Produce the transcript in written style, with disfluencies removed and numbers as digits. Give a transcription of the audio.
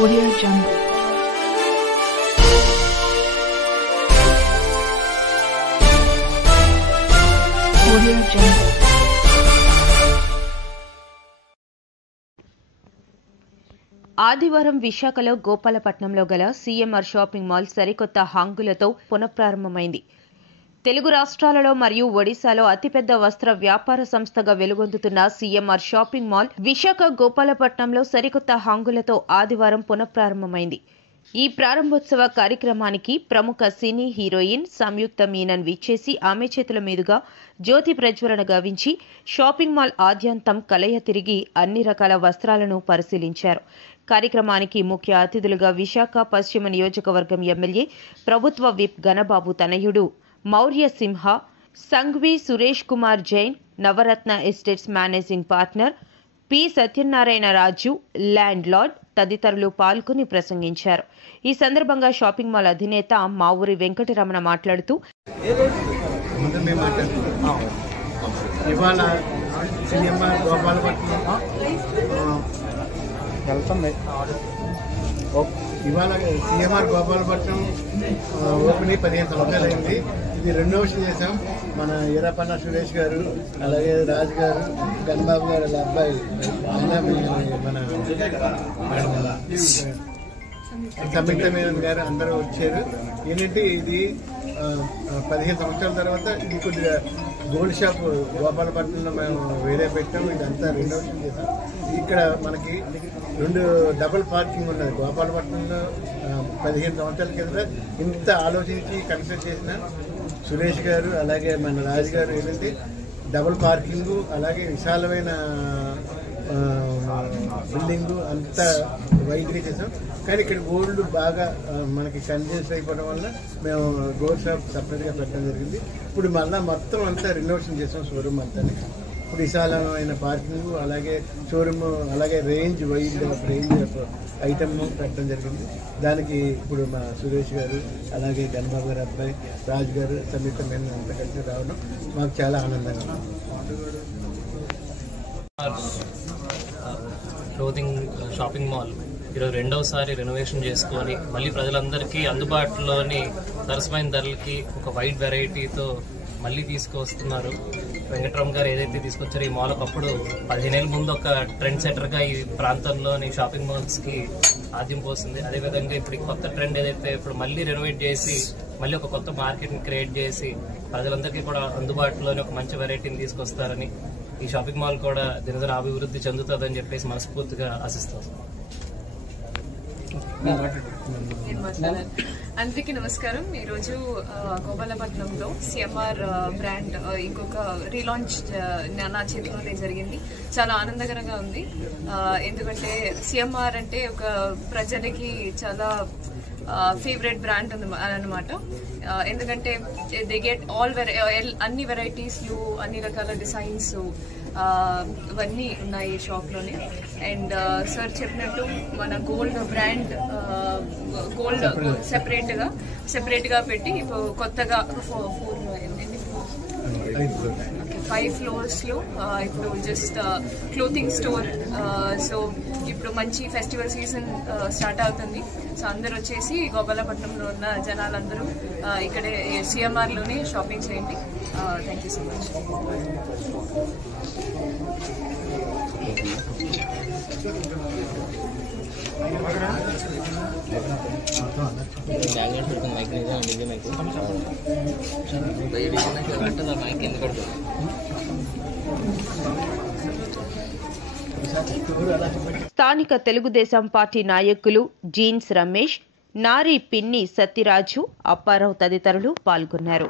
Audio Jungle. Audio Jungle. ఆదివారం విశాఖలో గోపాలపట్నంలో గల సీఎంఆర్ షాపింగ్ మాల్ సరికొత్త హంగులతో పునఃప్రారంభమైంది. తెలుగు రాష్ట్రాలలో మరియు ఒడిశాలో అతిపెద్ద వస్త్ర వ్యాపార సంస్థగా వెలుగొందుతున్న సీఎంఆర్ షాపింగ్ మాల్ విశాఖ గోపాలపట్నంలో సరికొత్త హంగులతో ఆదివారం పునఃప్రారంభమైంది. ఈ ప్రారంభోత్సవ కార్యక్రమానికి ప్రముఖ సినీ హీరోయిన్ సంయుక్త మీనన్ విచ్చేసి ఆమె చేతుల మీదుగా జ్యోతి ప్రజ్వలన గావించి షాపింగ్ మాల్ ఆద్యంతం కలయ తిరిగి అన్ని రకాల వస్త్రాలను పరిశీలించారు. కార్యక్రమానికి ముఖ్య అతిథులుగా విశాఖ పశ్చిమ నియోజకవర్గం ఎమ్మెల్యే ప్రభుత్వ విప్ గణబాబు తనయుడు Maurya Simha, Sanghvi Suresh Kumar Jain, Navaratna estates managing partner P Satyanarayana Raju, landlord తదితరులు పాల్గొని ప్రసంగించారు. ఈ సందర్భంగా షాపింగ్ మాల్ అధినేత మావూరి వెంకటరమణ మాట్లాడుతూ ఇవాళ సీఎంఆర్ గోపాలపట్నం ఓపెన్ 15 సంవత్సరాలు అయింది. ఇది రెండో విషయం చేసాం. మన ఈరపన్న సురేష్ గారు, అలాగే రాజు గారు, గణబాబు గారు వాళ్ళ అబ్బాయి మన సంయుక్త మీనన్ గారు అందరూ వచ్చారు. ఏంటంటే ఇది 15 సంవత్సరాల తర్వాత ఇది కొద్దిగా గోల్డ్ షాప్ గోపాలపట్నంలో మేము వేరే పెట్టాం. ఇదంతా రెండో విషయం చేసాం. ఇక్కడ మనకి 2 డబుల్ పార్కింగ్ ఉన్నది. గోపాలపట్నంలో 15 సంవత్సరాల కింద ఇంత ఆలోచించి కన్సిడర్ చేసిన సురేష్ గారు అలాగే మన రాజు గారు ఏంటంటే డబుల్ పార్కింగు అలాగే విశాలమైన బిల్డింగు అంతా వైద్యులు చేసాం. కానీ ఇక్కడ గోల్డ్ బాగా మనకి కన్జెస్ట్ అయిపోవడం వల్ల మేము గోల్డ్ షాప్ సపరేట్గా పెట్టడం జరిగింది. ఇప్పుడు మళ్ళీ మొత్తం అంతా రినోవేషన్ చేసాం. షోరూమ్ అంతా ఇప్పుడు విశాలమైన పార్కింగ్ అలాగే షోరూమ్ అలాగే రేంజ్ వైల్డ్ రేంజ్ ఐటమ్ పెట్టడం జరిగింది. దానికి ఇప్పుడు మా సురేష్ గారు అలాగే గణబాబు గారి అబ్బాయి రాజు గారు సంయుక్త మీనన్ అంతా కలిసి రావడం మాకు చాలా ఆనందంగా ఉంది. క్లోతింగ్ షాపింగ్ మాల్ ఈరోజు రెండవసారి రెనోవేషన్ చేసుకొని మళ్ళీ ప్రజలందరికీ అందుబాటులోని సరసమైన ధరలకి ఒక వైడ్ వెరైటీతో మళ్ళీ తీసుకొస్తున్నారు. వెంకటరామ్ గారు ఏదైతే తీసుకొచ్చారో ఈ మాల్ ఒకప్పుడు 15 ఏళ్ళ ముందు ఒక ట్రెండ్ సెటర్గా ఈ ప్రాంతంలోని షాపింగ్ మాల్స్కి ఆద్యం పోస్తుంది. అదేవిధంగా ఇప్పుడు కొత్త ట్రెండ్ ఏదైతే ఇప్పుడు మళ్ళీ రెనోవేట్ చేసి మళ్ళీ ఒక కొత్త మార్కెట్ని క్రియేట్ చేసి ప్రజలందరికీ కూడా అందుబాటులోని ఒక మంచి వెరైటీని తీసుకొస్తారని ఈ షాపింగ్ మాల్ కూడా దినదిన అభివృద్ధి చెందుతుందని చెప్పేసి మనస్ఫూర్తిగా ఆశిస్తాం. అందరికీ నమస్కారం. ఈరోజు గోపాలపట్నంలో సిఎంఆర్ బ్రాండ్ ఇంకొక రీలాంచ్ నా చేతిలోనే జరిగింది. చాలా ఆనందకరంగా ఉంది. ఎందుకంటే సిఎంఆర్ అంటే ఒక ప్రజలకి చాలా ఫేవరెట్ బ్రాండ్ అన్నమాట. ఎందుకంటే దే గెట్ అన్ని వెరైటీస్లు అన్ని రకాల డిజైన్స్ ఇవన్నీ ఉన్నాయి షాప్లోనే. అండ్ సార్ చెప్పినట్టు మన గోల్డ్ బ్రాండ్ గోల్డ్ సెపరేట్గా పెట్టి ఇప్పుడు కొత్తగా 5 ఫ్లోర్స్లో ఇప్పుడు జస్ట్ క్లోతింగ్ స్టోర్. సో ఇప్పుడు మంచి ఫెస్టివల్ సీజన్ స్టార్ట్ అవుతుంది. సో అందరూ వచ్చేసి గోపాలపట్నంలో ఉన్న జనాలందరూ ఇక్కడే సిఎంఆర్లోనే షాపింగ్ చేయండి. Thank you so much. స్థానిక తెలుగుదేశం పార్టీ నాయకులు జీన్స్ రమేష్, నారి పిన్ని సత్యరాజు, అప్పారావు తదితరులు పాల్గొన్నారు.